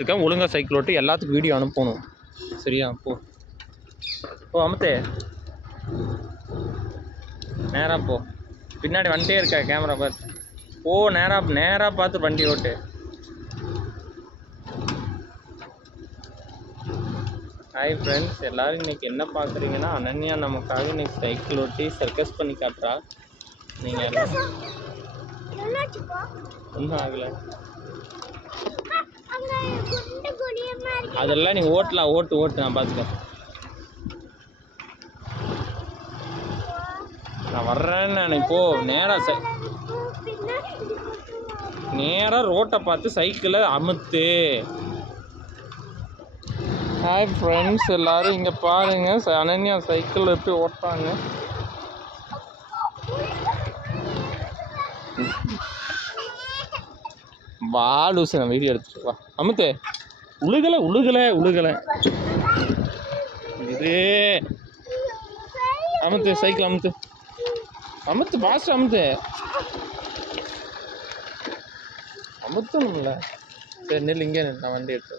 இருக்கேன். ஒழுங்காக சைக்கிள் ஓட்டி எல்லாத்துக்கும் வீடியோ அனுப்பணும். சரியா? போ ஓ அமுத்தே, நேராக போ. பின்னாடி வந்துட்டே இருக்கா கேமரா பார்த்து. ஓ நேராக பார்த்து வண்டி ஓட்டு. ஹாய் ஃப்ரெண்ட்ஸ், எல்லோரும் இன்றைக்கி என்ன பார்க்குறீங்கன்னா, அனன்யா நமக்காக இன்றைக்கி சைக்கிள் ஓட்டி சர்க்கஸ் பண்ணி காட்டுறா. நீங்கள் எல்லாம் ஒன்றும் ஆகலை. அதெல்லாம் நீ ஓட்டலாம், ஓட்டு நான் பார்த்துக்கேன். நான் வர்றேன்னு நான் இப்போ நேராக ரோட்டை பார்த்து சைக்கிளை அமுத்து. ஹாய் ஃப்ரெண்ட்ஸ், எல்லோரும் இங்கே பாருங்கள், அனன்யா சைக்கிள் எப்படி ஓட்டாங்க. வா லூசு, நான் வீடியோ எடுத்துட்டு வா. அமுத்து. உழுகலை இது அமுத்து, சைக்கிள் அமுத்து பாஸ்ட் அமுத்தணும்ல. சரி நில்லு, இங்கே நான் வண்டி எடுத்து